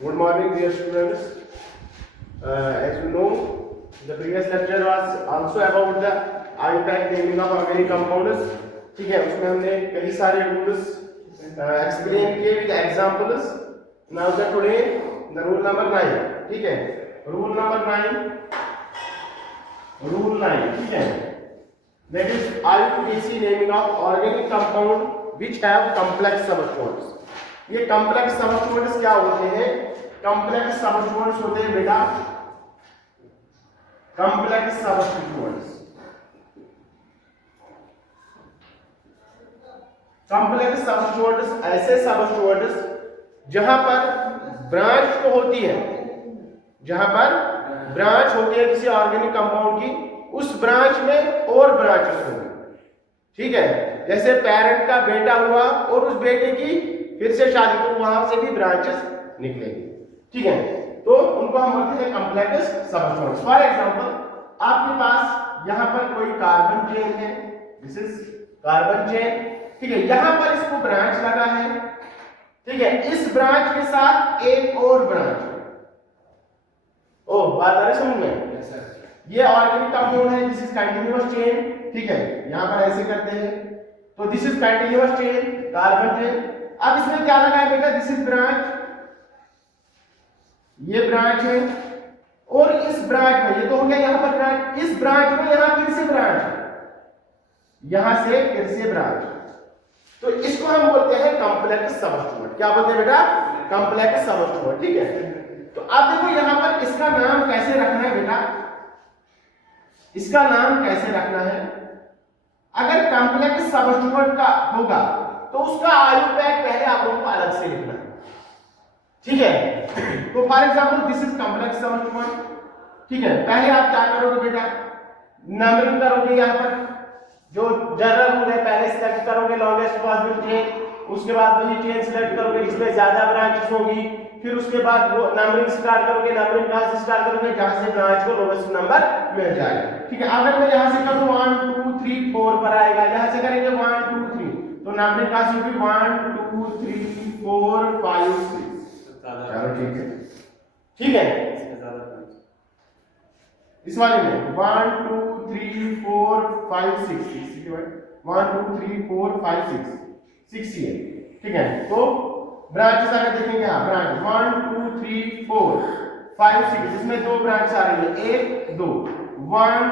Good morning, dear students. As you know, the previous lecture was also about the IUPAC naming of organic compounds. ठीक है, उसमें हमने कई सारे rules explain किए with examples. Now the today the rule number 9. ठीक है, rule number 9. Rule 9. ठीक है. That is IUPAC naming of organic compound which have complex substituents. ये कॉम्प्लेक्स सबस्टिट्यूएंट्स क्या होते हैं? कॉम्प्लेक्स सबस्टिट्यूएंट्स होते हैं बेटा, कॉम्प्लेक्स सबस्टिट्यूएंट्स। कॉम्प्लेक्स सबस्टिट्यूएंट्स ऐसे सबस्टिट्यूएंट्स जहां पर ब्रांच तो होती है, जहां पर ब्रांच होती है किसी ऑर्गेनिक कंपाउंड की, उस ब्रांच में और ब्रांचेस होंगे। ठीक है, जैसे पेरेंट का बेटा हुआ और उस बेटे की फिर से शादी, तो वहां से भी ब्रांचेस निकलेंगे। ठीक है, तो उनको हम बोलते हैं कॉम्प्लेक्स सबस्टिट्यूएंट्स। फॉर एग्जांपल, आपके पास यहां पर कोई कार्बन चेन है, दिस इज कार्बन चेन। ठीक है, यहां पर इसको ब्रांच लगा है। ठीक है, इस ब्रांच के साथ एक और ब्रांच। ओ बात आ रही समझ में? ये ऑर्गेनिक कंपाउंड है, दिस इज कंटीन्यूअस चेन। ठीक है, यहां पर ऐसे करते हैं, तो this is continuous chain, carbon chain. अब इसमें क्या लगा है बेटा? दिस इज ब्रांच, ये ब्रांच है, और इस ब्रांच में ये तो हो गया यहां पर ब्रांच, इस ब्रांच में यहां फिर से ब्रांच, यहां से फिर से ब्रांच। तो इसको हम बोलते हैं कॉम्प्लेक्स सबस्टिट्यूएंट। क्या बोलते हैं बेटा? Complex substituent. ठीक है, तो अब देखो यहां पर इसका नाम कैसे रखना है बेटा? इसका नाम कैसे रखना है? अगर कॉम्प्लेक्स सबस्टिट्यूएंट का होगा तो उसका IUPAC पहले आप लोगों को अलग से लिखना है। ठीक है, तो for example this is complex substituent. ठीक है, पहले आप क्या करोगे बेटा? नंबरिंग करोगे, यहां पर जो जनरल रूल है पहले सिलेक्ट करोगे लॉन्गेस्ट पॉसिबल चेन, उसके बाद वही चेन सिलेक्ट करोगे जिसमें ज्यादा ब्रांचेस होगी, फिर उसके बाद वो नंबरिंग स्टार्ट करोगे। नंबरिंग कहां से स्टार्ट करोगे? जहां से ब्रांच को लोवेस्ट नंबर मिल जाएगा। ठीक है, अगर मैं यहां से करूं 1 2 3 4 पर आएगा, यहां से करेंगे 1 2 3, तो नंबरिंग कहां से होगी? 1 2 3 4 5 6। चलो ठीक है, ठीक है, इस वाले में 1 2 3 4 5 6 6 1 2 3 4 5 6 ही है। ठीक है, तो ब्रांचेस अगर देखेंगे, हाँ ब्रांच 1 2 3 4 5 6, इसमें दो ब्रांच आ रही है, 1 2 1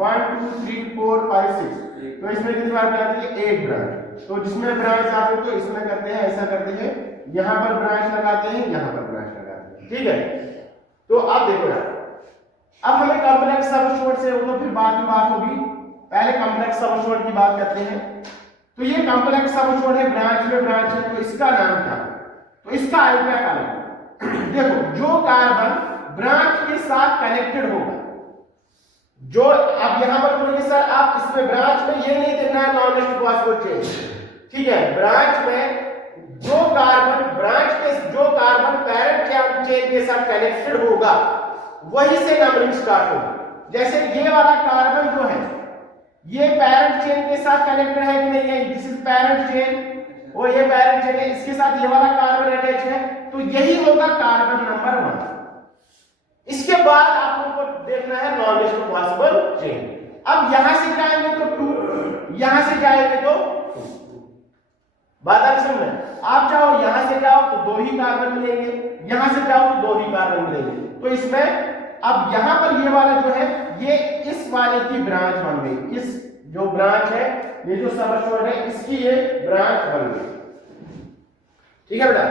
1 2 3 4 5 6, तो इसमें कितनी बार आती है? एक ब्रांच। तो जिसमें ब्रांच आते हैं तो इसमें करते हैं, ऐसा करते हैं, यहां पर ब्रांच लगाते हैं, यहां पर ब्रांच लगाते हैं। ठीक है, तो अब देखो यार, अब हमें कॉम्प्लेक्स सबस्टिट्यूएंट से वो तो फिर बाद में बात होगी, पहले कॉम्प्लेक्स सबस्टिट्यूएंट की बात करते हैं। तो ये कॉम्प्लेक्स सबस्टिट्यूएंट है, ब्रांच में ब्रांच है, तो इसका नाम क्या? तो इसका IUPAC अलग। देखो, जो कार्बन ब्रांच के साथ कनेक्टेड होगा, जो अब यहां पर बोलेंगे सर आप इसमें ब्रांच में ये नहीं देखना है लॉन्गेस्ट पॉसिबल चेन। ठीक है, ब्रांच में जो कार्बन पेरेंट चेन के साथ कनेक्टेड होगा वही से नंबरिंग स्टार्ट होगी। जैसे ये वाला कार्बन जो है ये पेरेंट चेन के साथ कनेक्टेड है कि नहीं है? दिस इज पेरेंट चेन और ये पेरेंट चेन है, इसके साथ ये वाला कार्बन अटैच है, तो यही होगा कार्बन नंबर 1। इसके बाद आप लोगों को देखना है लॉन्गेस्ट पॉसिबल चेन। अब यहां से जाएंगे तो 2, यहां से जाएंगे तो 2। बात आ रही समझ में? आप चाहो यहां से जाओ तो 2 ही कार्बन मिलेंगे, यहां से जाओ तो 2 ही कार्बन मिलेंगे। तो इसमें अब यहां पर ये वाला जो है ये इस वाले की ब्रांच बन गई, इस जो ब्रांच है, ये जो सबस्टिट्यूएंट है इसकी ये ब्रांच बन गई। ठीक है बेटा?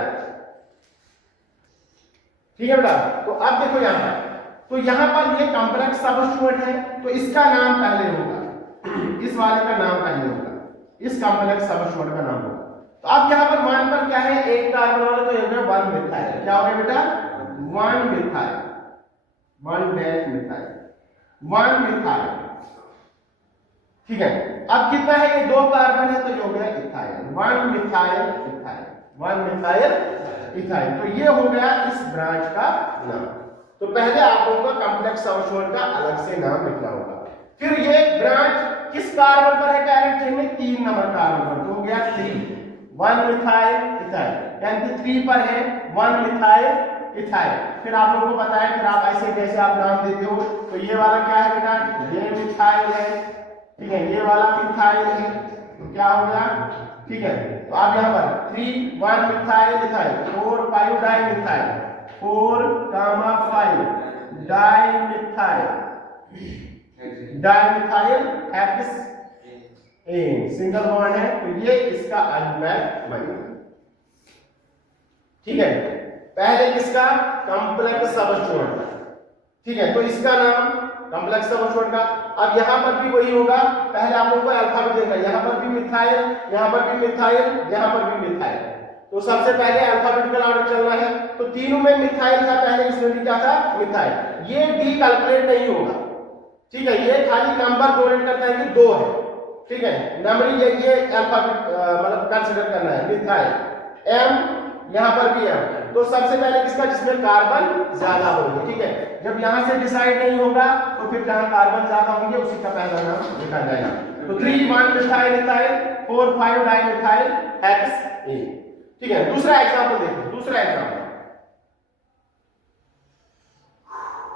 ठीक है बेटा? तो अब देखो यहां पर, तो यहां पर ये कॉम्प्लेक्स सबस्टिट्यूएंट है, तो इसका नाम पहले होगा, इस वाले का नाम पहले होगा, इस कॉम्प्लेक्स सबस्टिट्यूएंट का नाम होगा। तो अब यहां पर 1 पर क्या है? एक कार्बन वाला, तो ये 1 मिथाइल। क्या हो गया बेटा? 1 मिथाइल, 1 डैश मिथाइल, 1 मिथाइल। ठीक है, अब कितना है? ये 2 कार्बन है, तो ये हो गया ethyl, 1 methyl ethyl, 1 methyl ethyl. तो ये हो गया इस ब्रांच का नाम। तो पहले आप लोगों को कॉम्प्लेक्स सबस्टिट्यूएंट का अलग से नाम लिखना होगा। फिर ये ब्रांच किस कार्बन पर है? पेरेंट चेन में 3 नंबर कार्बन पर, तो हो गया 3, 1 मिथाइल इथाइल, यानी कि 3 पर है 1 मिथाइल इथाइल। फिर आप लोगों को पता है, फिर आप ऐसे जैसे आप नाम देते हो, तो ये वाला क्या है बेटा, ये मिथाइल है, ठीक है, ये वाला मिथाइल है, तो क्या हो गया, ठीक है। तो आप यहाँ पर 3 1 methyl ethyl, 4 5 dimethyl, 4 5 dimethyl, dimethyl heptane, single bond है, तो ये इसका अल्फाबेट बनेगा, ठीक है। पहले किसका, कॉम्प्लेक्स सबस्टिट्यूएंट का, ठीक है, तो इसका नाम कॉम्प्लेक्स सबस्टिट्यूएंट का। अब यहां पर भी वही होगा, पहले आप लोगों को अल्फाबेट देखना, यहां पर भी मिथाइल, यहां पर भी मिथाइल, यहां पर भी मिथाइल, तो सबसे पहले अल्फाबेटिकल ऑर्डर चलना है। तो तीनों में मिथाइल था पहले, इसमें भी क्या था, मिथाइल। ये डी कैलकुलेट नहीं होगा, ठीक है, ये खाली नंबर डोनेट करता है कि 2 है, ठीक है, नंबरिंग ये अल्फाबेट मतलब कंसीडर करना है। मिथाइल एम, यहां पर भी एम, तो सबसे पहले किसका, जिसमें कार्बन ज्यादा होंगे, ठीक है। जब यहां से डिसाइड नहीं होगा तो फिर जहां कार्बन ज्यादा होंगे उसी का पहला नाम लिखा जाएगा। तो 3 1 मिथाइल इथाइल, 4 5 डाइमिथाइल हेक्स ए, ठीक है। दूसरा एग्जांपल देखो, दूसरा एग्जांपल,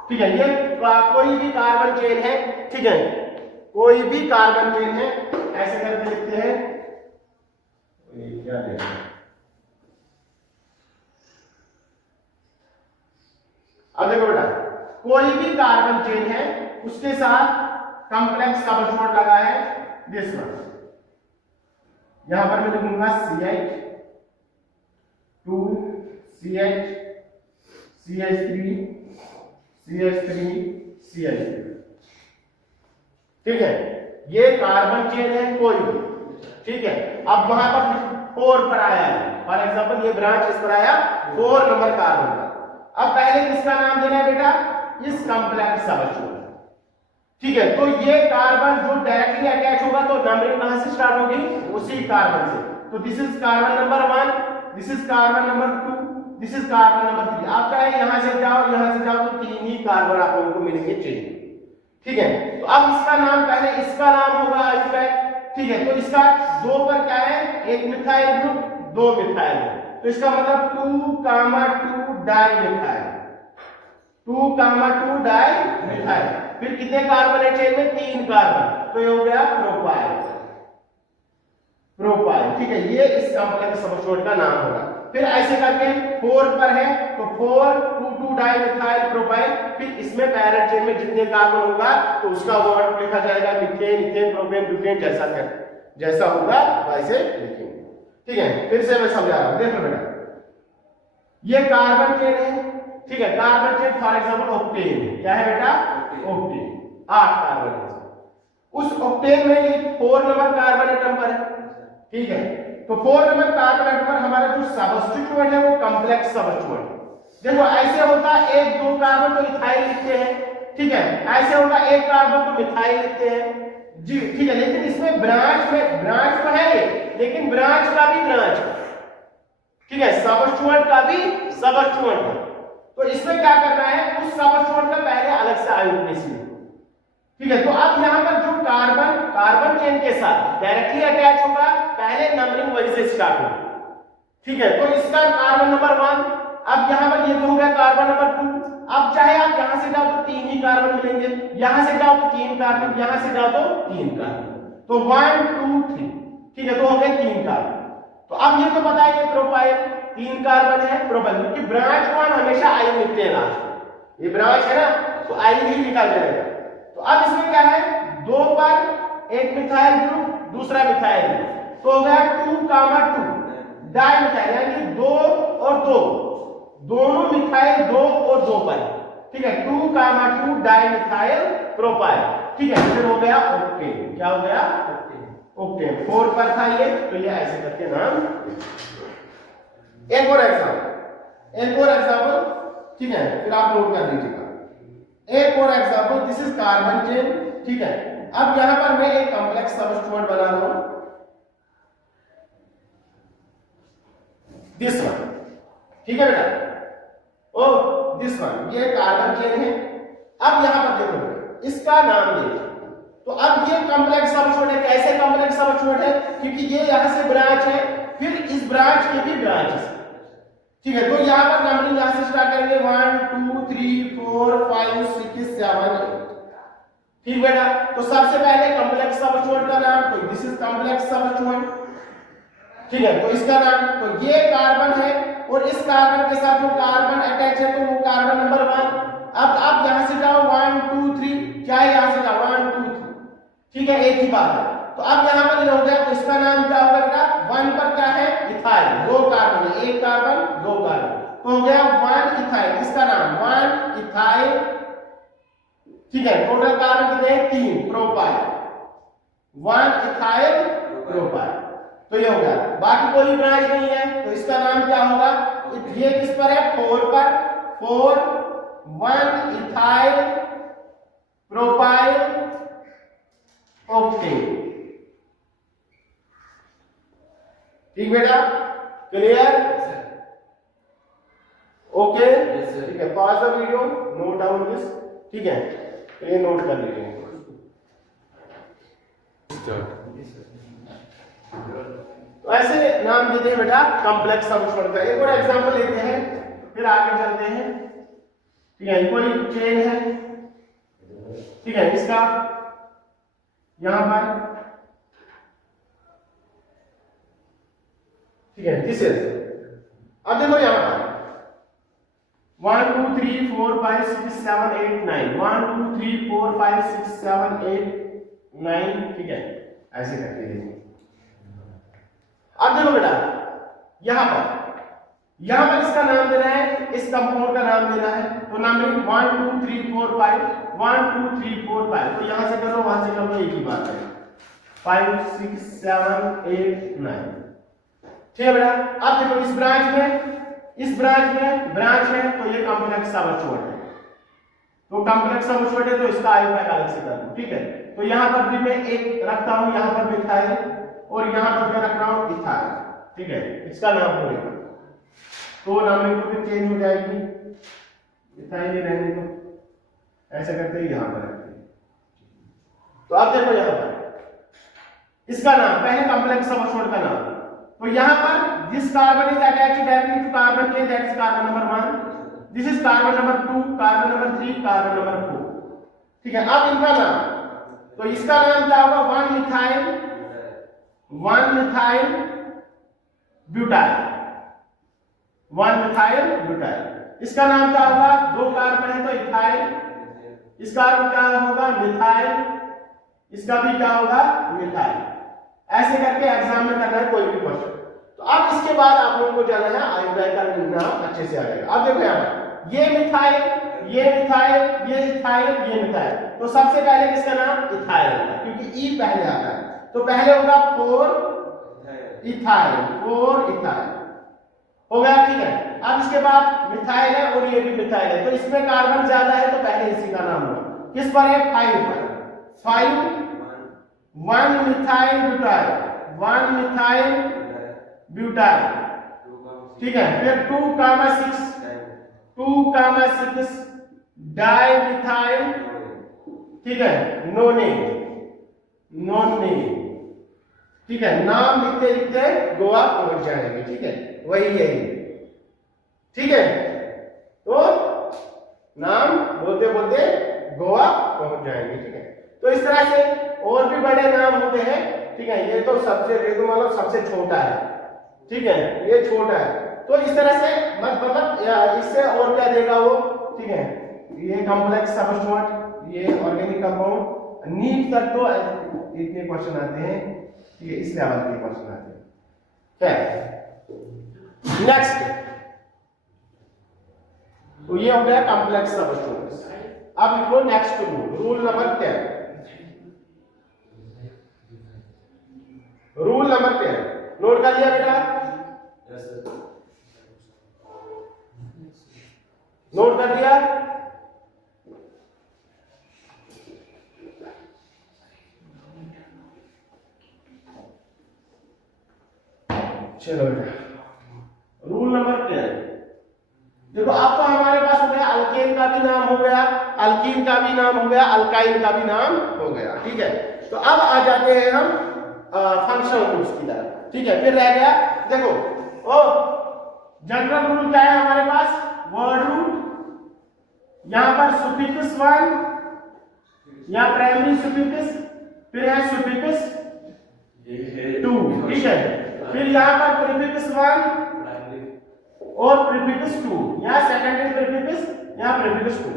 ठीक है, ये कोई भी कार्बन चेन है, ठीक है, कोई भी कार्बन चेन है, ऐसे करके लिखते हैं, क्या लिखते हैं, अब देखो बेटा, कोई भी कार्बन चेन है, उसके साथ कॉम्प्लेक्स सबस्टिट्यूएंट लगा है दिस वन, यहां पर मैं लिखूंगा CH 2 CH CH3 CH3 CH3, ठीक है, ये कार्बन चेन है कोई भी, ठीक है। अब वहां पर 4 पर आया है, फॉर एग्जांपल ये ब्रांच इस पर आया 4 नंबर कार्बन का। अब पहले किसका नाम देना है बेटा, इस कॉम्प्लेक्स सबस्टिट्यूएंट, ठीक है। तो ये कार्बन जो डायरेक्टली अटैच होगा तो नंबरिंग कहां से स्टार्ट होगी, उसी कार्बन से। तो this is carbon number 1, this is carbon number 2, this is carbon number 3। आप चाहे यहां से जाओ यहां से जाओ तो 3 ही कार्बन आप लोगों को मिलेंगे चेन, ठीक है। तो अब इसका नाम, पहले इसका नाम होगा अल्फाबेट, ठीक है। तो इसका 2 पर क्या है, एक मिथाइल ग्रुप, 2 मिथाइल ग्रुप, तो इसका मतलब 2 2 डाइमिथाइल, 2 2 डाइमिथाइल। फिर कितने कार्बन है चेन में, 3 कार्बन, तो ये हो गया प्रोपाइल, प्रोपाइल, ठीक है, ये इस कॉम्प्लेक्स सबस्टिट्यूएंट का नाम होगा। फिर ऐसे करके 4 पर है तो 4 2 2 डाइमिथाइल प्रोपाइल, फिर इसमें पैरेंट चेन में जितने कार्बन होगा तो उसका वर्ड लिखा जाएगा, मीथेन इथेन प्रोपेन ब्यूटेन, जैसा होगा वैसे लिखेंगे, ठीक है। फिर से मैं समझा रहा हूं, देखो बेटा, ये कार्बन चेन है, ठीक है, carbon chain for example octane है, क्या है बेटा, ऑक्टेन, 8 कार्बन है, उस ऑक्टेन में ये 4 नंबर कार्बन एटम पर है, ठीक है। तो 4 नंबर कार्बन एटम पर हमारा जो सबस्टिट्यूएंट है वो कॉम्प्लेक्स सबस्टिट्यूएंट, देखो ऐसे होता है 1 2 कार्बन तो इथाइल लिखते हैं, ठीक है, ऐसे होगा 1 कार्बन तो मिथाइल लिखते हैं जी, ठीक है। लेकिन इसमें ब्रांच में, ब्रांच तो है ये, लेकिन ब्रांच का भी ब्रांच, ठीक है, सबस्टिट्यूएंट का भी सबस्टिट्यूएंट है। तो इसमें क्या करना है, उस सबस्टिट्यूएंट का पहले अलग से आयन प्लेस में, ठीक है। तो अब यहां पर जो कार्बन कार्बन चेन के साथ डायरेक्टली अटैच होगा, पहले नंबरिंग वहीं से स्टार्ट होगी, ठीक है। तो इसका कार्बन नंबर 1, अब यहां पर ये तो हो गया कार्बन नंबर 2। अब चाहे आप यहां से जाओ तो 3 ही कार्बन मिलेंगे, यहां से जाओ तो 3 कार्बन, यहां से जाओ तो 3 कार्बन, तो 1 2 3, ठीक है, तो हो गए 3 कार्बन। तो अब ये तो पता है ये प्रोपाइल 3 कार्बन है, प्रोपाइल, क्योंकि ब्रांच 1 हमेशा आयन लिखते हैं लास्ट में, ये ब्रांच है ना तो आयन ही लिखा जाएगा। तो अब इसमें क्या है, 2 पर एक मिथाइल ग्रुप, दूसरा मिथाइल ग्रुप, तो हो गया 2 2 डाइमिथाइल, यानी 2 और 2 दोनों मिथाइल 2 और 2 पर, ठीक है, 2 2 डाइमिथाइल प्रोपाइल, ठीक है। फिर हो गया ऑक्टेन, क्या हो गया, ऑक्टेन 4 पर था ये, तो ये ऐसे करके नाम। एक और एग्जांपल, ठीक है, फिर आप नोट कर लीजिएगा। एक और example, this is carbon chain, ठीक है। अब यहां पर मैं एक कॉम्प्लेक्स सबस्टिट्यूएंट बना रहा हूं, दिस वन, ठीक है बेटा, ओ दिस वन, ये कार्बन चेन है। अब यहां पर देखो इसका नाम ये, तो अब ये कॉम्प्लेक्स सबस्टिट्यूएंट है, कैसे कॉम्प्लेक्स सबस्टिट्यूएंट है, क्योंकि ये यहां से ब्रांच है, फिर इस ब्रांच के भी ब्रांचेस, ठीक है। तो यहां पर नंबरिंग यहां से स्टार्ट करेंगे ठीक बेटा। तो सबसे पहले कॉम्प्लेक्स सबस्टिट्यूएंट का नाम, तो दिस इज कॉम्प्लेक्स सबस्टिट्यूएंट, ठीक है। तो इसका नाम, तो ये कार्बन है और इस कार्बन के साथ जो कार्बन अटैच है तो वो कार्बन नंबर 1। अब आप यहां से जाओ 1 2 3, क्या है यहां से जाओ 1 2 3, ठीक है, एक ही बात है। तो अब यहां पर ये हो गया, तो इसका नाम क्या होगा बेटा, 1 पर क्या है, इथाइल, 2 कार्बन है, एक कार्बन 2 कार्बन, तो हो गया 1 इथाइल, इसका नाम 1 इथाइल, ठीक है। टोटल कार्बन कितने हैं, 3, प्रोपाइल, 1 इथाइल प्रोपाइल, तो ये हो गया। बाकी कोई ब्रांच नहीं है, तो इसका नाम क्या होगा, ये किस पर है, 4 पर, 4 1 इथाइल प्रोपाइल ऑक्टेन, ठीक बेटा, क्लियर, ओके, ठीक है। Pause the video, note down this, ठीक है, तो ये नोट कर लीजिए। तो ऐसे नाम देते हैं बेटा कॉम्प्लेक्स सबस्टिट्यूएंट का। एक और एग्जांपल लेते हैं, फिर आगे चलते हैं, ठीक है। कोई चेन है, ठीक है, इसका यहां पर, ठीक है, दिस इज, अब देखो यहां पर 1 2 3 4 5 6 7 8 9, 1 2 3 4 5 6 7 8 9, ठीक है, ऐसे करके देखिए। अब देखो बेटा यहां पर इसका नाम देना है, इस कंपाउंड का नाम देना है, तो नंबरिंग 1 2 3 4 5 1 2 3 4 5, तो यहां से करो वहां से करो, एक ही बात है, 5 6 7 8 9, ठीक है बेटा। अब देखो इस ब्रांच में ब्रांच है, तो ये कॉम्प्लेक्स सबस्टिट्यूएंट है, तो कॉम्प्लेक्स सबस्टिट्यूएंट है, तो इसका आयु मैं अलग से कर दूं, ठीक है। तो यहां पर भी मैं एक रखता हूं, यहां पर मिथाइल, और यहां पर मैं रख रहा हूं इथाइल, ठीक है, इसका नाम होगा, तो नाम तो चेंज हो जाएगी, इथाइल ही रहने दो, ऐसा करते हैं, यहां पर रखते हैं। तो अब देखो यहां पर इसका नाम, पहले कॉम्प्लेक्स सबस्टिट्यूएंट का नाम, तो यहां पर this carbon is attached directly to carbon chain, that is carbon number 1, this is carbon number 2, carbon number 3, carbon number 4, ठीक है। अब इनका नाम, तो इसका नाम क्या होगा, 1 मिथाइल ब्यूटाइल, 1 मिथाइल ब्यूटाइल, इसका नाम क्या होगा, 2 कार्बन है तो इथाइल, इसका क्या होगा, मिथाइल, इसका भी क्या होगा, मिथाइल, ऐसे करके एग्जाम में करना है कोई भी क्वेश्चन। तो अब इसके बाद आप लोगों को जाना है आयोडाइन का नाम अच्छे से आ जाएगा। अब देखो यहां ये मिथाइल, ये मिथाइल, ये इथाइल, ये मिथाइल, तो सबसे पहले किसका नाम, इथाइल होगा, क्योंकि ई पहले आता है, तो पहले होगा 4 इथाइल, 4 इथाइल हो गया, ठीक है। अब इसके बाद मिथाइल है और ये भी मिथाइल है, तो इसमें कार्बन ज्यादा है, तो पहले इसी का नाम होगा, किस पर है, 5 पर, 5 1 मिथाइल ब्यूटाइल, 1 मिथाइल ब्यूटाइल, ठीक है। फिर 2,6 डाई मिथाइल, ठीक है, नोनेन, ठीक है। नाम लिखते लिखते गोवा पहुंच जाएंगे, ठीक है, वही यही, ठीक है। तो नाम बोलते बोलते गोवा पहुंच जाएंगे, ठीक है। तो इस तरह से और भी बड़े नाम होते हैं, ठीक है। ये तो मतलब सबसे छोटा है, ठीक है, ये छोटा है, तो इस तरह से मतलब इससे और क्या देगा वो, ठीक है। ये कॉम्प्लेक्स सबस्टिट्यूएंट, ये ऑर्गेनिक कंपाउंड, नीट तक तो इतने क्वेश्चन आते हैं, ठीक है, इस लेवल के क्वेश्चन आते हैं, क्या नेक्स्ट, तो ये हो गया कॉम्प्लेक्स सबस्टिट्यूएंट्स। अब लिखो next rule number 10, rule number 10 note कर लिया बेटा, नोट कर लिया, चलो बेटा रूल नंबर 10, देखो अब तो हमारे पास हो गया अल्केन का भी नाम हो गया, अल्कीन का भी नाम हो गया, अल्काइन का भी नाम हो गया, ठीक है। तो अब आ जाते हैं हम फंक्शनल रूल्स की तरफ, ठीक है। फिर रह गया देखो ओ जनरल रूल क्या है हमारे पास, वर्ड रूल, यहां पर सुफिक्स 1 यहाँ प्राइमरी सुफिक्स, फिर है सुफिक्स 2, ठीक है। फिर यहाँ पर प्रीफिक्स 1 और प्रीफिक्स 2, यहाँ सेकेंडरी प्रीफिक्स, यहाँ प्रीफिक्स 2।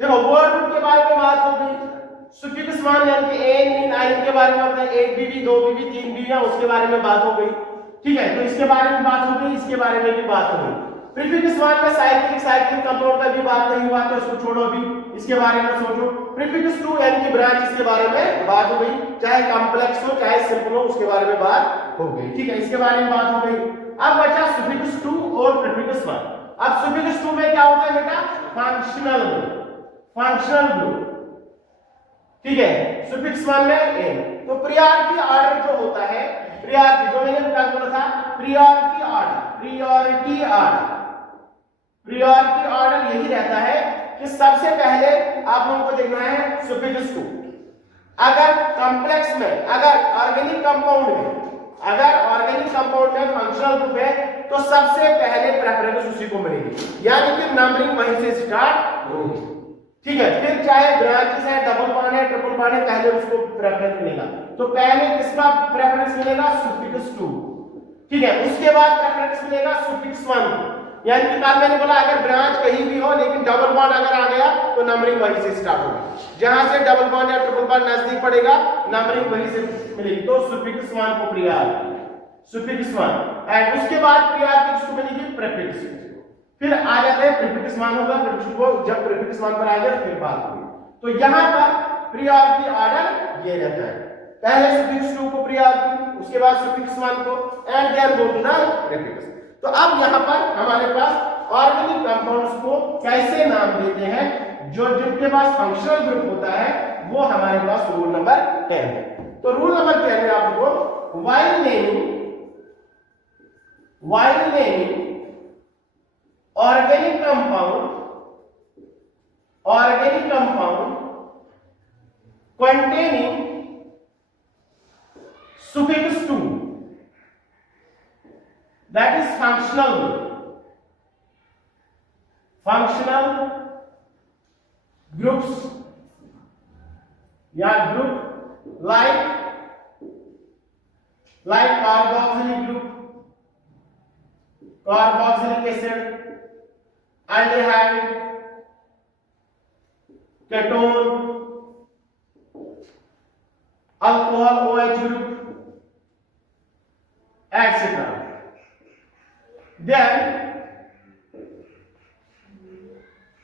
देखो वर्ड रूट के बारे में बात हो गई, सुफिक्स 1 यानी कि ए मीन आई के बारे में बताया, 1 बीवी 2 बीवी 3 बीवियां, उसके बारे में बात हो गई, ठीक है। तो इसके बारे में बात हो गई, इसके बारे में भी बात हो गई। प्रीफिक्स 1 में साइक्लिक कंपाउंड का भी बात नहीं हुआ, तो इसको छोड़ो अभी, इसके बारे में सोचो। प्रीफिक्स 2 यानी कि ब्रांच, के बारे में बात हो गई, चाहे कॉम्प्लेक्स हो चाहे सिंपल हो, उसके बारे में बात हो गई, ठीक है, इसके बारे में बात हो गई। अब बचा सुफिक्स 2 और प्रीफिक्स 1। अब सुफिक्स 2 में क्या होता है बेटा? फंक्शनल ग्रुप, ठीक है। सुफिक्स 1 में ए। तो प्रायोरिटी ऑर्डर जो होता है, प्रायोरिटी जो मैंने क्या बोला था, प्रायोरिटी ऑर्डर यही रहता है कि सबसे पहले आप लोगों को देखना है सुफिक्स 2। अगर कॉम्प्लेक्स में, अगर ऑर्गेनिक कंपाउंड में फंक्शनल ग्रुप है, तो सबसे पहले प्रेफरेंस उसी को मिलेगी, यानी कि नंबरिंग वहीं से स्टार्ट होगी, ठीक है। फिर चाहे ब्रांचेस है, डबल बॉन्ड है, ट्रिपल बॉन्ड है, पहले उसको प्रेफरेंस मिलेगा। तो पहले किसका प्रेफरेंस मिलेगा? सुफिक्स 2, ठीक है। उसके बाद प्रेफरेंस मिलेगा सुफिक्स 1, यानी कि कल मैंने बोला अगर ब्रांच कहीं भी हो लेकिन डबल बॉन्ड अगर आ गया तो नंबरिंग वहीं से स्टार्ट होगी, जहां से डबल बॉन्ड या ट्रिपल बॉन्ड नजदीक पड़ेगा नंबरिंग वहीं से मिलेगी। तो सुफिक्स 1 को प्रायोरिटी, सुफिक्स 1, एंड उसके बाद प्रायोरिटी किसको मिलेगी? प्रीफिक्स। फिर आ जाते हैं प्रीफिक्स 1 होगा, प्रीफिक्स को जब प्रीफिक्स 1 पर आ जाए फिर बात होगी। तो यहां पर प्रायोरिटी ऑर्डर ये रहता है, पहले सुफिक्स 2 को प्रायोरिटी, उसके बाद सुफिक्स 1 को, and then go to the prefix. तो अब यहां पर हमारे पास ऑर्गेनिक कंपाउंड्स को कैसे नाम देते हैं, जो जिनके पास फंक्शनल ग्रुप होता है, वो हमारे पास रूल नंबर 10 है। तो रूल नंबर 10 में आपको while naming organic compound containing suffix 2, that is functional groups या group like carboxylic acid, aldehyde, ketone, alcohol OH group, etc. Then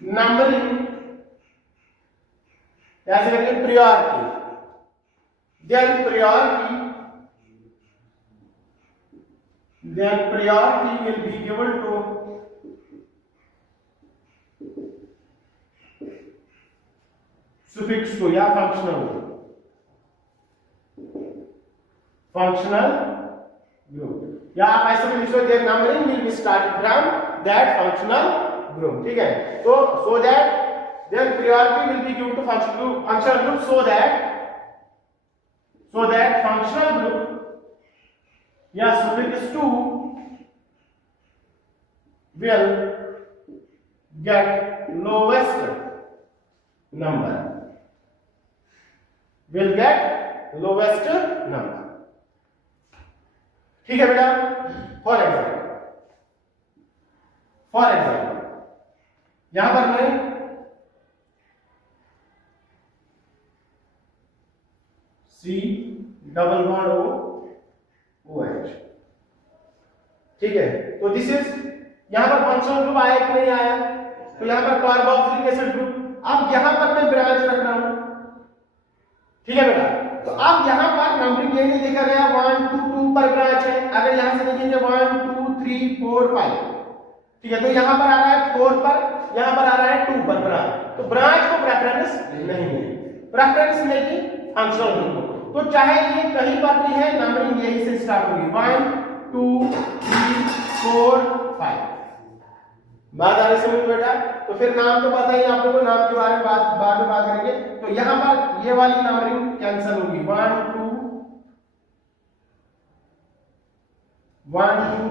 numbering जैसे करेंगे priority, then priority will be given to suffix 2 या functional group, या आप ऐसे भी लिख सकते हैं numbering will be started from that functional group, ठीक है। तो so that then priority will be given to functional group so that functional group या suffix 2 will get lowest number, ठीक है बेटा। फॉर एग्जाम्पल यहां पर मैं C डबल बॉन्ड OH, ठीक है। तो दिस इज, यहां पर फंक्शनल ग्रुप आया कि नहीं आया? तो यहां पर कार्बोक्सिलिक एसिड ग्रुप। अब यहां पर मैं ब्रांच रख रहा हूं, ठीक है बेटा। तो अब यहां पर नंबरिंग ये नहीं देखा गया 1 2 2 पर ब्रांच है, अगर यहां से देखेंगे 1 2 3 4 5, ठीक है। तो यहां पर आ रहा है 4 पर, यहां पर आ रहा है 2 पर ब्रांच, तो ब्रांच को प्रेफरेंस नहीं मिलेगी, प्रेफरेंस मिलेगी फंक्शनल ग्रुप को। तो चाहे ये कहीं पर भी है, नंबरिंग यहीं से स्टार्ट होगी 1 2 3 4 5। बात आ रही समझ में बेटा? तो फिर नाम तो पता ही आप लोगों को, नाम के बारे में बाद में बात करेंगे। तो यहां पर ये वाली नंबरिंग कैंसिल होगी 1 2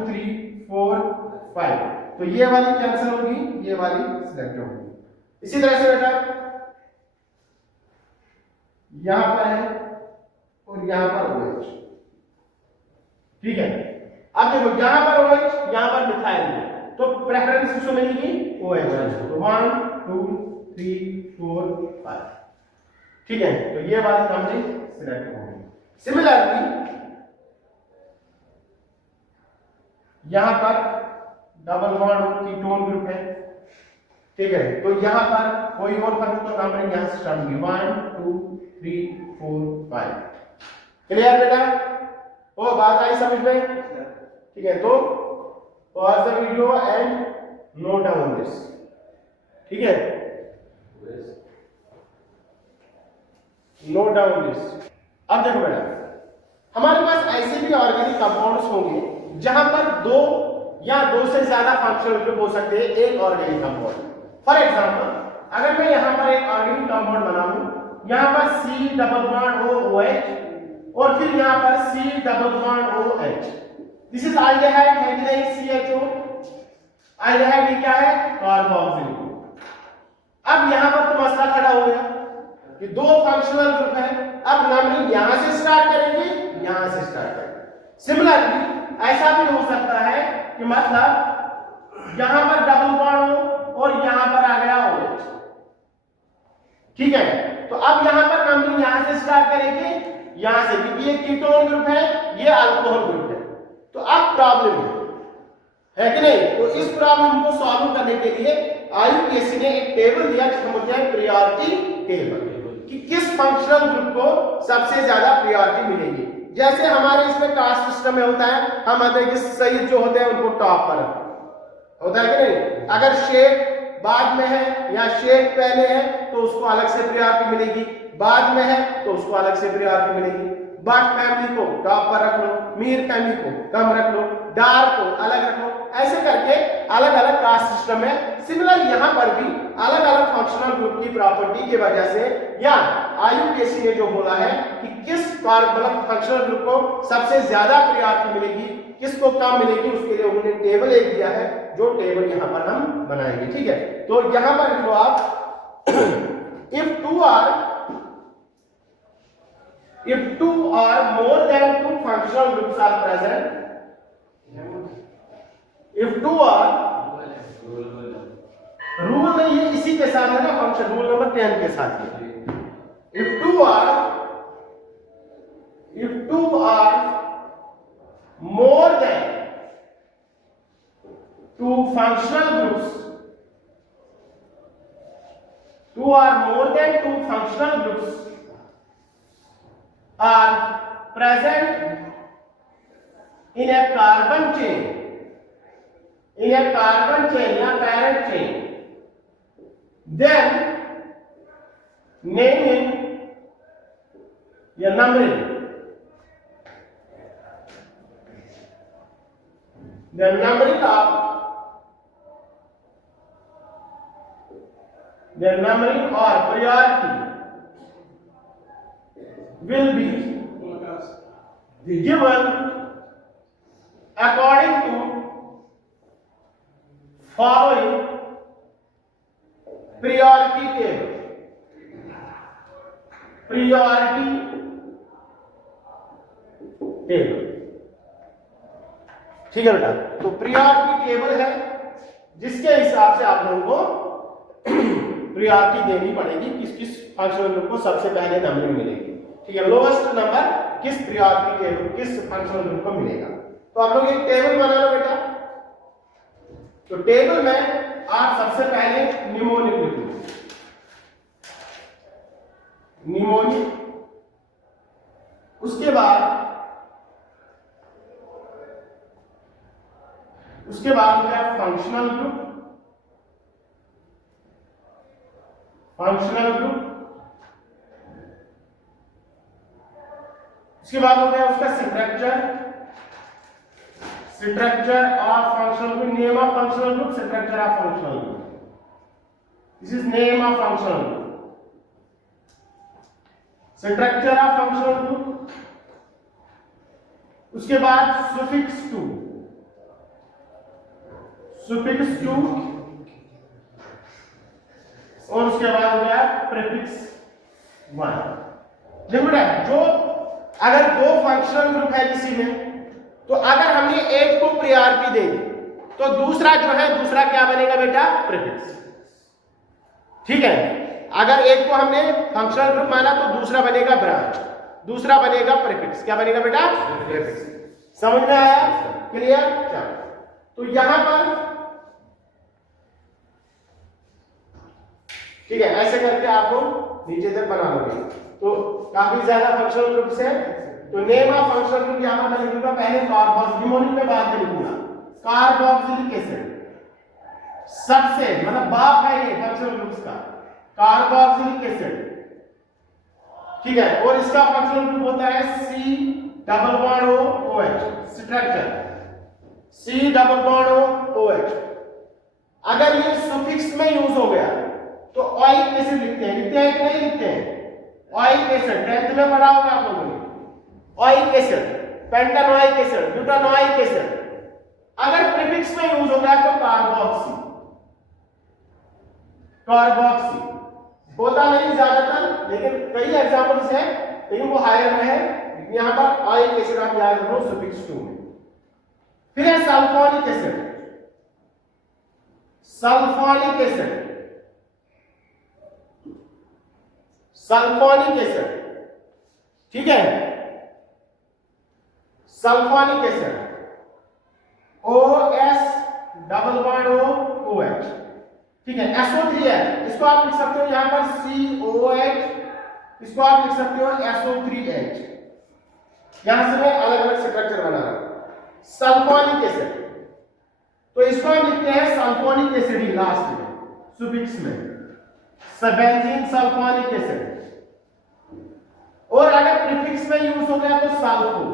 3 4 5, तो ये वाली कैंसिल होगी, ये वाली सिलेक्ट होगी। इसी तरह से बेटा यहां पर है और यहां पर OH। ठीक है, अब देखो यहां पर OH, यहां पर मिथाइल है, तो प्रेफरेंस किसको मिलेगी? OH। तो 1 2 3 4 5। ठीक है, तो ये वाली हमने सिलेक्ट हो गई। सिमिलरली यहां पर डबल बॉन्ड कीटोन ग्रुप है। ठीक है, तो यहां पर कोई और फंक्शन तो हमने यहां से स्टार्ट की 1 2 3 4 5। क्लियर बेटा? वो बात आई समझ में? ठीक है, तो pause the video and note down this. ठीक है, नोट डाउन दिस। अब देखो बेटा, हमारे पास ऐसे भी ऑर्गेनिक कंपाउंड्स होंगे जहां पर दो या दो से ज्यादा फंक्शनल ग्रुप हो सकते हैं एक ऑर्गेनिक कंपाउंड। फॉर एग्जांपल, अगर मैं यहां पर एक ऑर्गेनिक कंपाउंड बनाऊं, यहां पर C डबल बॉन्ड OH और फिर यहां पर C double bond OH, this is aldehyde है कि नहीं? CHO। एल्डिहाइड क्या है? कार्बोक्सिल। अब यहां पर तो मसला खड़ा हो गया कि दो फंक्शनल ग्रुप है, अब नंबरिंग यहां से स्टार्ट करेंगे, यहां से स्टार्ट करेंगे। सिमिलरली ऐसा भी हो सकता है कि मतलब यहां पर डबल बॉन्ड हो और यहां पर आ गया OH। ठीक है, तो अब यहां पर नंबरिंग यहां से स्टार्ट करेंगे, यहां से, क्योंकि ये कीटोन ग्रुप है, ये अल्कोहल ग्रुप है। तो अब प्रॉब्लम है कि नहीं? तो इस प्रॉब्लम को सॉल्व करने के लिए IUPAC ने एक टेबल दिया जिसको बोलते हैं प्रायोरिटी टेबल, कि किस फंक्शनल ग्रुप को सबसे ज्यादा प्रायोरिटी मिलेगी। जैसे हमारे इसमें कास्ट सिस्टम में होता है, हम आते हैं कि सईद जो होते हैं उनको टॉप पर होता है कि नहीं? अगर शेख बाद में है या शेख पहले है तो उसको अलग से प्रायोरिटी मिलेगी, बाद में है तो उसको अलग से प्रायोरिटी मिलेगी। बट फैमिली को टॉप पर रख लो, मीर फैमिली को कम रख लो, डार को अलग रख लो, ऐसे करके अलग अलग कास्ट सिस्टम में। सिमिलर यहां पर भी अलग अलग फंक्शनल ग्रुप की प्रॉपर्टी की वजह से या IUPAC ने जो बोला है कि किस मतलब फंक्शनल ग्रुप को सबसे ज्यादा प्रायोरिटी मिलेगी, किसको कम मिलेगी, उसके लिए उन्होंने टेबल एक दिया है, जो टेबल यहां पर हम बनाएंगे। ठीक है, तो यहां पर लिखो आप if two or more than two functional groups are present, if two are rule नहीं है, इसी के साथ है ना फंक्शन, रूल नंबर 10 के साथ है। if two are more than two functional groups, two or more than two functional groups are present in a carbon chain, in a carbon chain या parent chain, then naming या numbering, the numbering or priority will be given according to following priority table। priority table, ठीक है बेटा? तो priority table है जिसके हिसाब से आप लोगों को प्रायोरिटी देनी पड़ेगी, किस किस फंक्शनल ग्रुप को सबसे पहले नंबरिंग मिलेगी। ठीक है, लोएस्ट नंबर किस प्रायोरिटी टेबल, किस फंक्शनल ग्रुप को मिलेगा। तो आप लोग एक टेबल बना लो बेटा। तो टेबल में आप सबसे पहले निमोनिक लिखो, निमोनिक, उसके बाद हो गया फंक्शनल ग्रुप, फंक्शनल ग्रुप, उसके बाद हो गया उसका structure, structure of functional group, name of functional group, structure of functional group, this is name of functional group, structure of functional group, उसके बाद सुफिक्स टू, सुफिक्स टू, और उसके बाद हो गया प्रीफिक्स 1। देखो बेटा, जो अगर दो फंक्शनल ग्रुप है किसी में, तो अगर हमने एक को प्रायोरिटी दे दी तो दूसरा जो है, दूसरा क्या बनेगा बेटा? प्रीफिक्स। ठीक है, अगर एक को हमने फंक्शनल ग्रुप माना तो दूसरा बनेगा ब्रांच, दूसरा बनेगा प्रीफिक्स। क्या बनेगा बेटा? प्रीफिक्स। समझ में आया? क्लियर? चलो, तो यहां पर ठीक है, ऐसे करके आप लोग नीचे तक बना लोगे। तो काफी ज्यादा फंक्शनल ग्रुप्स है, तो नेम ऑफ फंक्शनल ग्रुप यहां पर मैं लिखूंगा पहले कार्बोक्सिलिक, निमोनिक में बाद में लिखूंगा कार्बोक्सिलिक एसिड। सबसे मतलब बाप है ये फंक्शनल ग्रुप्स का, कार्बोक्सिलिक एसिड। ठीक है, और इसका फंक्शनल ग्रुप होता है C double bond O OH structure, C double bond O OH। अगर ये सुफिक्स में यूज हो गया तो ऑइक एसिड लिखते हैं, लिखते हैं कि नहीं लिखते हैं? ऑइक एसिड 10th में पढ़ा होगा आप लोगों ने। Oic acid, pentanoic acid, butanoic acid. अगर प्रीफिक्स में यूज हो गया तो कार्बोक्सी, कार्बोक्सी होता नहीं ज्यादातर, लेकिन कई एग्जांपल्स हैं, लेकिन वो हायर में है। यहां पर ऑइक एसिड आप याद रखो सुफिक्स 2 में। फिर है sulphonic acid, sulphonic acid, sulphonic acid. ठीक है, sulphonic acid OS double bond OH। ठीक है, SO3H, इसको आप लिख सकते हो यहां पर COH, इसको आप लिख सकते हो SO3H। यहां से मैं अलग अलग स्ट्रक्चर बना रहा हूं। सल्फोनिक एसिड, तो इसको हम लिखते हैं सल्फोनिक एसिड ही लास्ट में सुफिक्स में, बेंजीन सल्फोनिक एसिड। और अगर प्रीफिक्स में यूज हो गया तो सल्फो,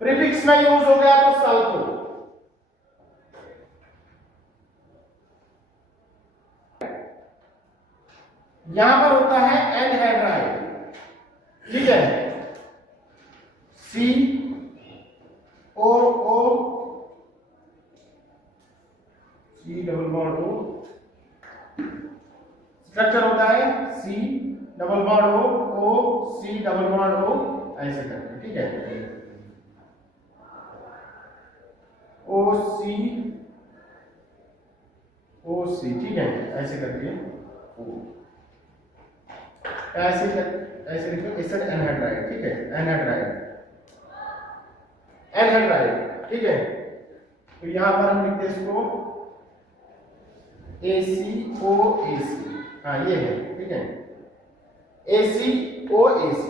प्रीफिक्स में यूज हो गया तो सल्फो। यहां पर होता है एनहाइड्राइड। ठीक है, COO, C double bond O, structure होता है C double bond O C double bond O, ऐसे करके। ठीक है, OC, ठीक है, ऐसे करके ऐसे लिखो एसिड एनहाइड्राइड। ठीक है, एनहाइड्राइड, एनहाइड्राइड। ठीक है, तो यहां पर हम लिखते हैं इसको ACOAC। हाँ ये है, ठीक है, ACOAC।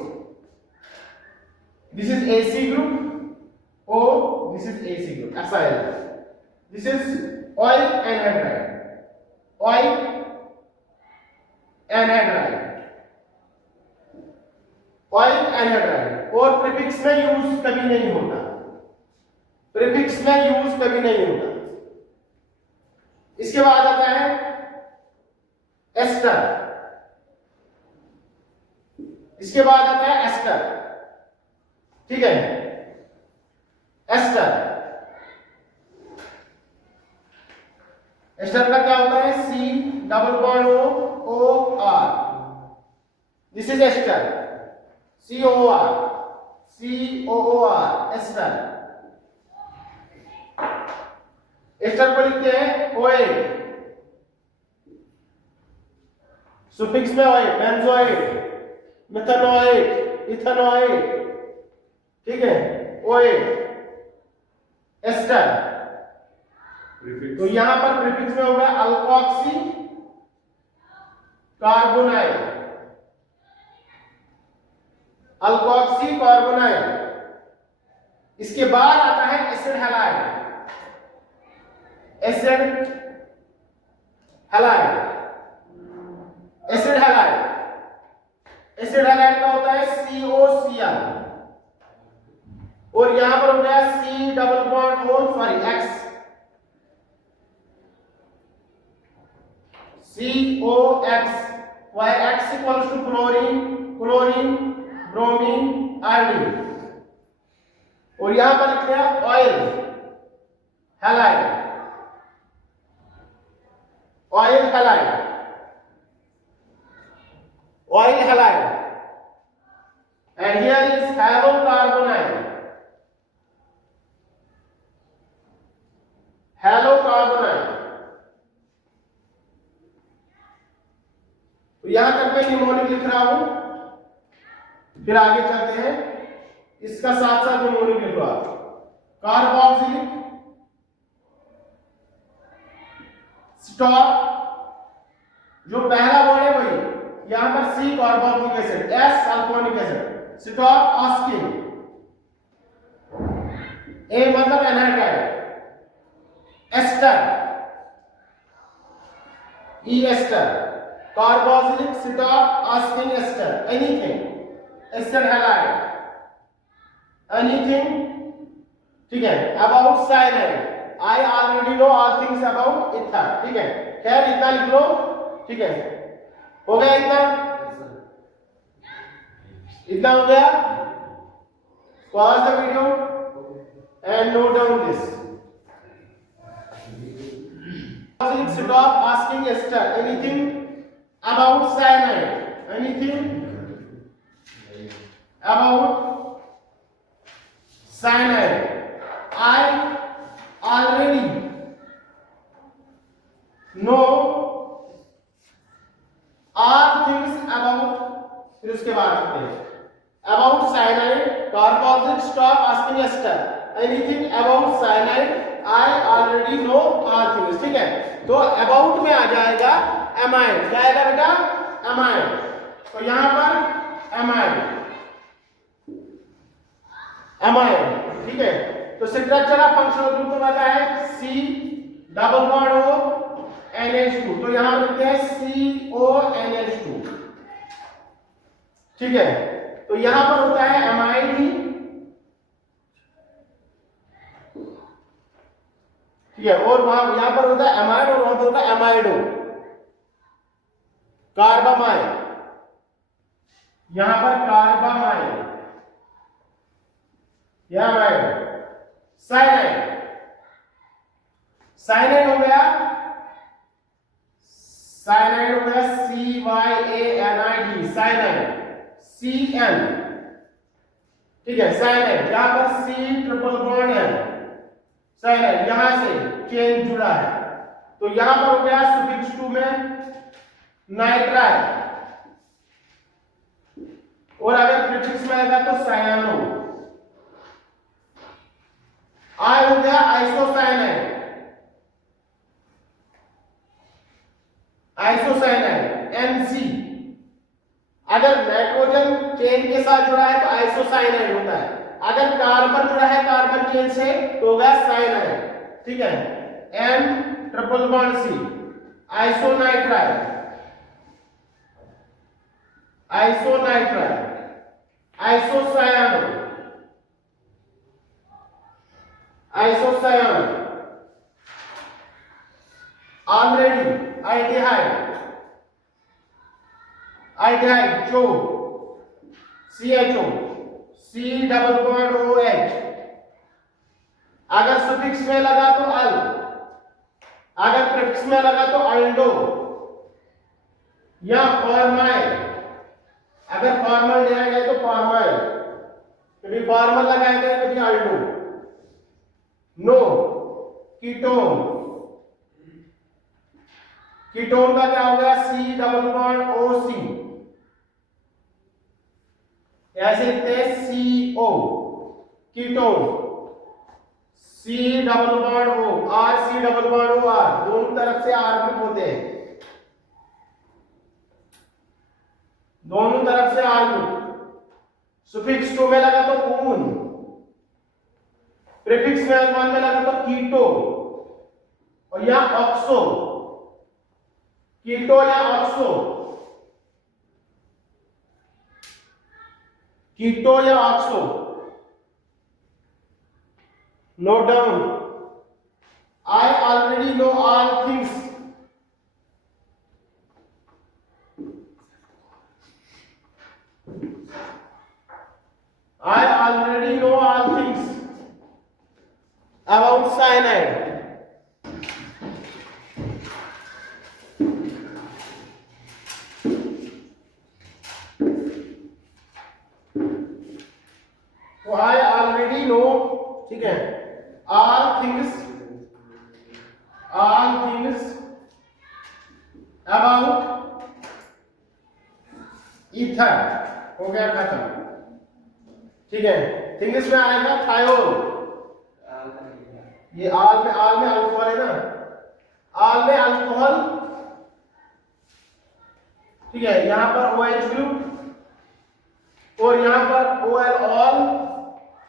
This is AC group O, this is AC group, acyl. This is oil anhydride, oil anhydride, oil anhydride। और प्रीफिक्स में यूज कभी नहीं होता, प्रीफिक्स में यूज कभी नहीं होता। इसके बाद आता है एस्टर, इसके बाद आता है एस्टर। ठीक है, एस्टर, एस्टर का क्या होता है? C double bond OR, this is ester, COR, ester. Ester को लिखते हैं OH, सुफिक्स में OH, बेंजोइड, मिथेनोइड, इथेनोइड। ठीक है, OH, एस्टर। तो यहां पर प्रीफिक्स में होगा अल्कोक्सी कार्बोनाइल, अल्कोक्सी कार्बोनाइल। इसके बाद आता है acid halide, acid halide, acid halide. Acid halide का होता है COCl, और यहां पर हो गया C double bond O, sorry X, COX, where X equals to chlorine, chlorine, bromine, iodine। और यहां पर लिखते हैं oil halide, oil halide, oil halide. तो यहां तक मैं निमोनिक लिख रहा हूं, फिर आगे चलते हैं, इसका साथ साथ निमोनिक लिख रहा हूं। कार्बोक्सिलिक स्टॉप, जो पहला वर्ड है वही, यहां पर सी कार्बोक्सिलिक एसिड, एस सल्फोनिक एसिड। स्टॉप आस्किंग, ए मतलब एनहाइड्राइड, एस्टर, ई ester, carboxylic stop asking ester anything, ester halide anything, ठीक है। About cyanide, I already know all things about ether, ठीक है। खैर इतना लिख लो, ठीक है। हो गया इतना, इतना हो गया। Pause the video and note down this. Stop asking Esther anything about cyanide, anything about cyanide. I already know all things about, फिर उसके बाद आते हैं about cyanide, carboxylic stop asking Esther anything about cyanide. I already know all things, ठीक है। तो about में आ जाएगा एमाइड, क्या आएगा बेटा, एमाइड। तो यहां पर एमाइड, एमाइड, ठीक है। तो स्ट्रक्चर ऑफ फंक्शनल ग्रुप तो पता है, C double bond O NH2, तो यहां लिखते हैं CONH2, ठीक है। तो यहां पर होता है एमाइड ही, ठीक है। और वहां यहां पर होता है एमाइड और वहां पर होता है एमाइडो, कार्बामाइड, यहां पर कार्बामाइड, यह एमाइड। साइनाइड, साइनाइड हो गया, साइनाइड हो गया CYANID, साइनाइड, CN, ठीक है। साइनाइड यहां पर C ट्रिपल बॉन्ड है, साइनाइड यहां से चेन जुड़ा है, तो यहां पर हो गया सुफिक्स 2 में नाइट्राइल, और अगर प्रीफिक्स में आएगा तो सायानो। आई हो गया आइसोसाइनाइड, आइसोसाइनाइड NC, अगर नाइट्रोजन चेन के साथ जुड़ा है तो आइसोसाइनाइड होता है, अगर कार्बन जुड़ा है कार्बन चेन से तो होगा साइनाइड, ठीक है। N triple bond C, isonitrile, isonitrile, isocyano, isocyano, already aldehyde, aldehyde जो CHO, C double bond OH, अगर सुफिक्स में लगा तो अल, अगर प्रीफिक्स में लगा तो अल्डो या फॉर्माइल, अगर फॉर्मल दिया गया तो फॉर्माइल, कभी फॉर्मल लगाया गया कभी अल्डो। नो कीटोन, कीटोन का क्या हो गया C डबल बॉन्ड OC, ऐसे लिखते हैं CO, ketone, C double bond O, R C double bond O R, दोनों तरफ से R ग्रुप होते हैं, दोनों तरफ से R ग्रुप। सुफिक्स 2 में लगा तो ऊन, प्रीफिक्स में 1 में लगा तो कीटो, और यहां ऑक्सो, कीटो या ऑक्सो, कीटो या oxo. Note down, I already know all things I already know all things about cyanide. So I already know, ठीक है, all things about ईथर, हो गया खत्म। ठीक है, इंग्लिश में आएगा थायोल। ये आल में अल्कोहल है ना, आल में अल्कोहल। ठीक है, यहां पर OH ग्रुप और यहां पर OL ऑल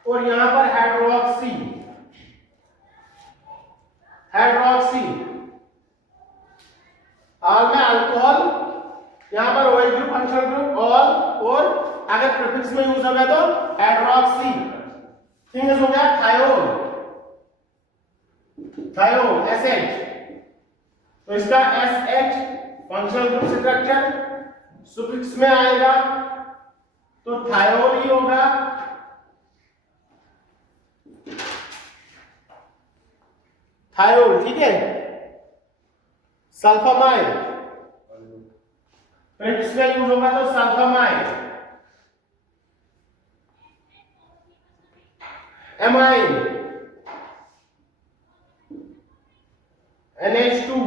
और यहां पर हाइड्रोक्सी, आल में अल्कोहल, यहां पर OH group, functional group all, और अगर प्रीफिक्स में यूज हो गया तो हाइड्रोक्सी। थिंग्स हो गया थायोल SH। तो इसका SH functional group structure, suffix में आएगा तो थायोल ही होगा। थायोल, ठीक है। सल्फामाइड प्रीफिक्स में यूज होगा तो sulphamide. Amine NH2,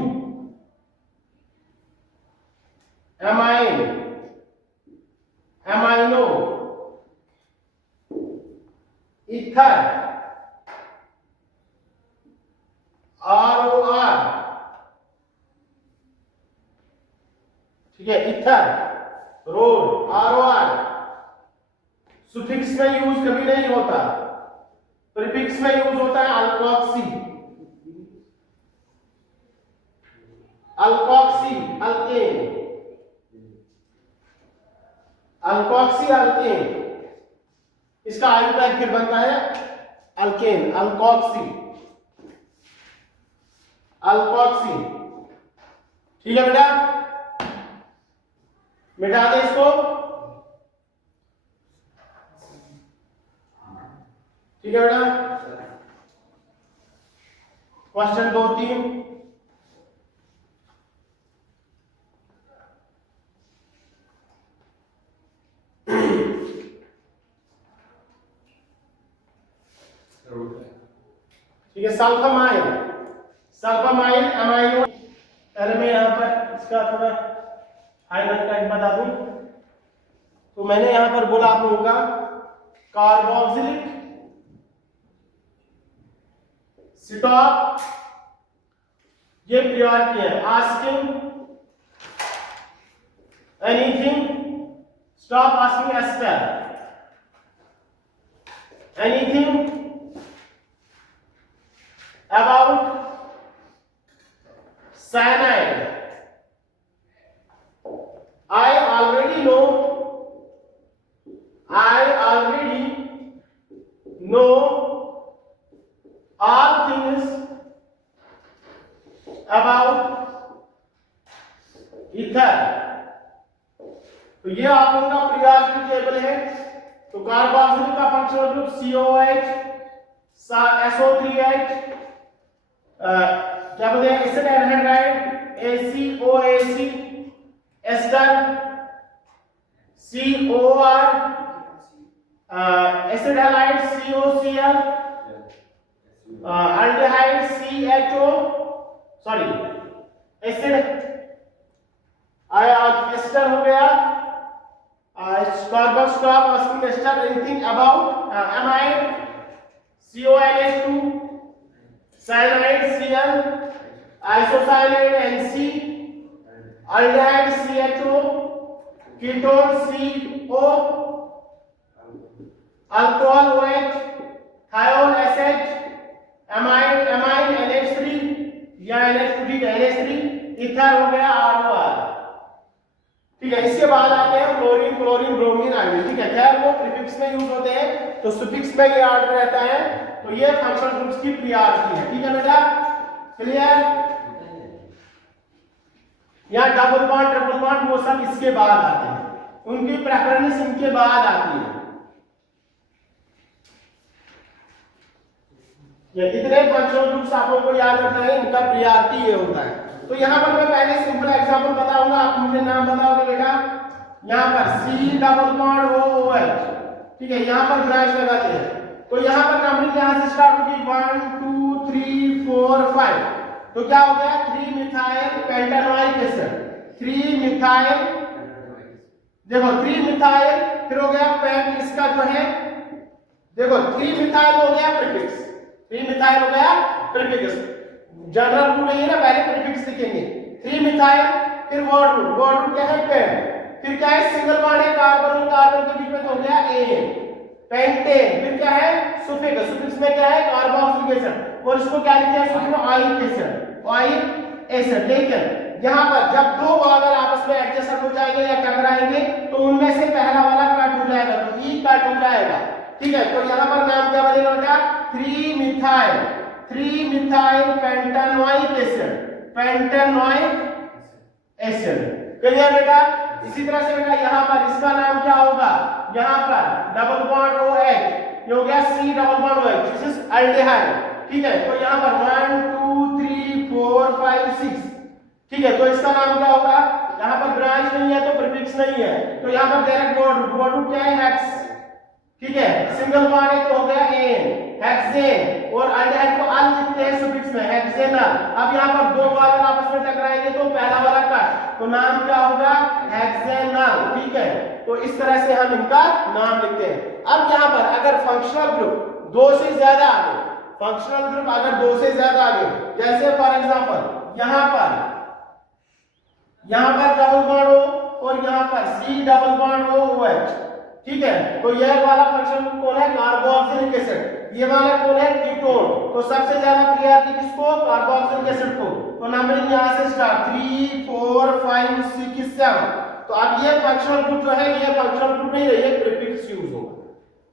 amine, amino, ether, ROR, ठीक है, ईथर, रोड, ROR। सुफिक्स में यूज कभी नहीं होता, प्रीफिक्स में यूज होता है अल्कोक्सी, अल्केन, अल्कोक्सी अल्केन। इसका आयुर्वेद फिर बनता है अल्केन, अल्कोक्सी, ठीक है बेटा, मिटा दे इसको। ठीक है बेटा, क्वेश्चन 2-3। ठीक है, सल्फामाइड अमाइनो। पहले मैं यहां पर इसका थोड़ा हाईलाइट करके बता दूं। तो मैंने यहां पर बोला आप लोगों का कार्बोक्सिलिक, स्टॉप, ये प्रायोरिटी है। Asking anything, stop asking ester, anything about cyanide. I already know all things about ether. तो ये आप लोगों का पीरियोडिक टेबल है। तो कार्बोक्सिलिक का फंक्शनल ग्रुप COH, SO3H, क्या बोलते हैं, acid anhydride ACOAC, ester COR, acid halide COCl, aldehyde CHO, sorry acid ester हो गया। Carbon stop asking ester anything about amide CONH2, cyanide Cl, isocyanide NC, aldehyde CHO, ketone CO, alcohol OH, thiol SH, amine NH3 या NH2, ठीक है, NH3, ether हो गया ROR। ठीक है, इसके बाद आते हैं फ्लोरीन, क्लोरीन, ब्रोमीन, आयोडीन। ठीक है, खैर वो प्रीफिक्स में यूज होते हैं, तो सुफिक्स में ये ऑर्डर रहता है। तो ये फंक्शनल ग्रुप्स की प्रायोरिटी है। ठीक है बेटा, क्लियर? या डबल बॉन्ड, ट्रिपल बॉन्ड, वो सब इसके बाद आते हैं, उनकी प्रेफरेंस इनके बाद आती है। ये इतने फंक्शनल ग्रुप्स आप लोगों को याद रखना है, इनका प्रायोरिटी ये होता है। तो यहाँ पर मैं पहले सिंपल एग्जांपल बताऊंगा, आप मुझे नाम बताओगे बेटा। यहाँ पर C डबल बॉन्ड OH, ठीक है, यहाँ पर ब्रांच लगाते हैं। तो यहाँ पर नंबरिंग यहाँ से स्टार्ट होगी 1 2 3 4 5। तो क्या हो गया, 3 मिथाइल पेंटानोइक एसिड, 3 मिथाइल, देखो 3 मिथाइल, फिर हो गया पेंट, इसका जो है देखो 3 मिथाइल हो गया प्रीफिक्स, 3 मिथाइल हो गया प्रीफिक्स, जनरल रूल नहीं है ना, पहले प्रीफिक्स लिखेंगे 3 मिथाइल, फिर वर्ड रूल, वर्ड रूल क्या है पेंट, फिर क्या है सिंगल बॉन्ड है कार्बन और कार्बन के बीच में, तो हो गया एन पेंटेन, फिर क्या है सुफिक्स, सुफिक्स में क्या है कार्बोक्सिलिक एसिड, और इसको क्या लिखते हैं सुफिक्स में आइक एसिड, आइक एसिड। लेकिन यहाँ पर जब दो अगर आपस में एडजस्ट हो जाएंगे या टकराएंगे तो उनमें से पहला वाला कट हो जाएगा, तो ई कट हो जाएगा, ठीक है। तो यहाँ पर नाम क्या बनेगा बेटा 3 methyl, 3 methyl pentanoic acid, pentanoic acid, clear बेटा। इसी तरह से बेटा यहाँ पर इसका नाम क्या होगा, यहाँ पर डबल बॉन्ड OH, ये हो गया C double bond OH, this is aldehyde, ठीक है। तो यहाँ पर 1 2 3 4 5 6, ठीक है। तो इसका नाम क्या होगा, यहाँ पर ब्रांच नहीं है तो प्रीफिक्स नहीं है, तो यहाँ पर डायरेक्ट वर्ड रूट क्या है हेक्स, ठीक है। सिंगल बॉन्ड है तो हो गया एन, हेक्सेन, और एल्डिहाइड को अल लिखते हैं सुफिक्स में हेक्सेनल। अब यहाँ पर दो वाले आपस में टकराएंगे तो पहला वाला कट, तो नाम क्या होगा हेक्सेनल, ठीक है। तो इस तरह से हम इनका नाम लिखते हैं। अब यहाँ पर अगर फंक्शनल ग्रुप 2 से ज्यादा आ गए, फंक्शनल ग्रुप अगर 2 से ज्यादा आ गए, जैसे फॉर एग्जांपल यहाँ पर डबल बॉन्ड O और यहाँ पर C डबल बॉन्ड OH, ठीक है। तो यह वाला फंक्शन कौन है कार्बोक्सिलिक एसिड, ये वाला कौन है कीटोन, तो सबसे ज्यादा प्रायोरिटी किसको कार्बोक्सिलिक एसिड को, तो नंबरिंग यहाँ से स्टार्ट 3 4 5 6 7। तो अब ये फंक्शनल ग्रुप जो है ये फंक्शनल ग्रुप नहीं है, ये प्रीफिक्स यूज होगा,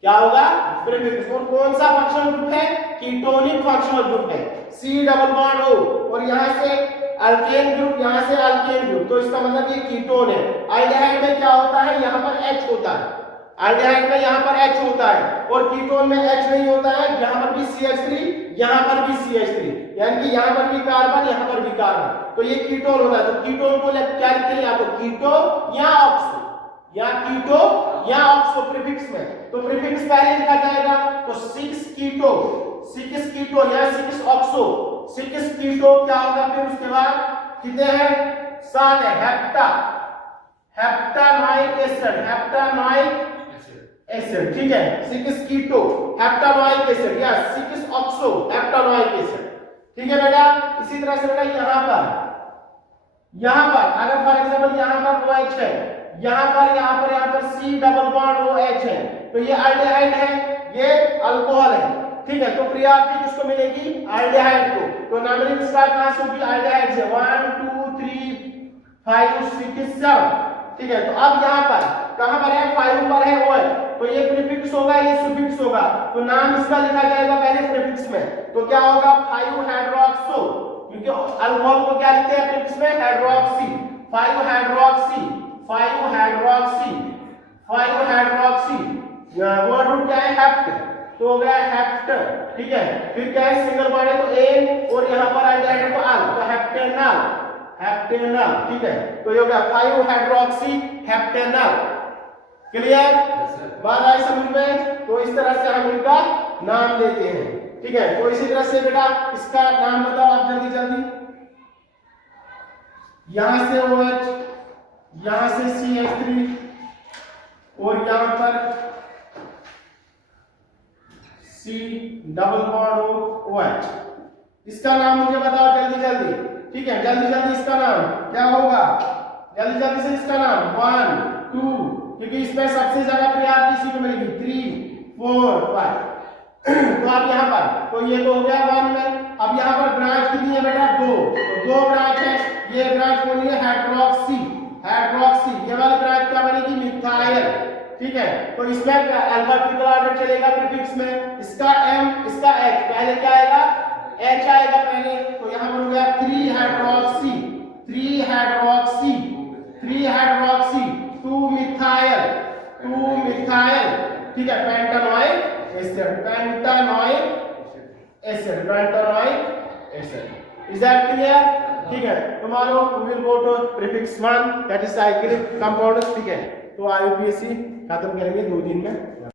क्या होगा प्रीफिक्स। और कौन सा फंक्शनल ग्रुप है कीटोनिक फंक्शनल ग्रुप है, C डबल बॉन्ड O, और यहाँ से अल्केन ग्रुप, यहाँ से अल्केन ग्रुप, तो इसका मतलब ये कीटोन है। एल्डिहाइड में क्या होता है, यहाँ पर H होता है, एल्डिहाइड में यहाँ पर H होता है, और कीटोन में H नहीं होता है, यहाँ पर भी CH3, यहाँ पर भी CH3, यानी कि यहाँ पर भी कार्बन, यहाँ पर भी कार्बन, तो ये कीटोन होता है। तो कीटोन को क्या लिखते हैं, या तो कीटो या ऑक्सो, या कीटो या ऑक्सो प्रीफिक्स में, तो प्रीफिक्स पहले लिखा जाएगा, तो 6 कीटो, 6 कीटो या 6 ऑक्सो, 6 कीटो क्या होगा, फिर उसके बाद कितने हैं 7 है, हेप्टा, हेप्टानोइक एसिड, हेप्टानोइक एसिड, ठीक है। 6 कीटो हेप्टानोइक एसिड या 6 ऑक्सो हेप्टानोइक एसिड, ठीक है बेटा। इसी तरह से बेटा यहाँ पर अगर फॉर एग्जांपल यहाँ पर OH है, यहाँ पर C डबल बॉन्ड OH है, तो ये एल्डिहाइड है, ये अल्कोहल है, ठीक है। तो प्रायोरिटी किसको मिलेगी एल्डिहाइड को, तो नंबरिंग स्टार्ट कहां से होगी एल्डिहाइड से 1 2 3 5 6 7, ठीक है। तो अब यहाँ पर कहां पर है 5 पर है OH, तो ये प्रीफिक्स होगा, ये सुफिक्स होगा, तो नाम इसका लिखा जाएगा पहले प्रीफिक्स में, तो क्या होगा 5 हाइड्रोक्सो, क्योंकि अल्कोहल को क्या लिखते हैं प्रीफिक्स में hydroxy, 5 hydroxy, 5 hydroxy, 5 hydroxy, word root क्या है हेप्ट, तो हो गया हेप्ट, ठीक है। फिर क्या है सिंगल बॉन्ड है तो एन, और यहाँ पर एल्डिहाइड है तो अल, तो हेप्टेनल, हेप्टेनल, ठीक है। तो ये हो गया 5 हाइड्रोक्सी हेप्टेनल, क्लियर, बात आई समझ में। तो इस तरह से हम इनका नाम लेते हैं, ठीक है। तो इसी तरह से बेटा इसका नाम बताओ आप जल्दी जल्दी, यहां से OH, यहां से CH3, और यहां पर C डबल बॉन्ड OH, इसका नाम मुझे बताओ जल्दी जल्दी, ठीक है। जल्दी जल्दी इसका नाम क्या होगा, जल्दी जल्दी से इसका नाम 1 2, क्योंकि इसमें सबसे ज्यादा प्रायोरिटी इसी को मिलेगी 3 4 5। तो अब यहाँ पर तो ये तो हो गया 1 में। अब यहाँ पर ब्रांच कितनी है बेटा 2, तो 2 ब्रांच है, ये ब्रांच कौन है हाइड्रोक्सी, हाइड्रोक्सी, ये वाली ब्रांच क्या बनेगी मिथाइल, ठीक है। तो इसमें अल्फाबेटिकल ऑर्डर चलेगा प्रीफिक्स में, इसका M इसका H, पहले क्या आएगा H आएगा पहले, तो यहाँ पर हो गया 3 hydroxy, 3 hydroxy, 3 hydroxy 2 methyl, 2 methyl, ठीक है। Pentanoic acid, pentanoic acid, pentanoic acid, is that clear, ठीक है। Tomorrow we will go to prefix 1 that is cyclic compounds, ठीक है। तो IUPAC खत्म करेंगे 2 दिन में।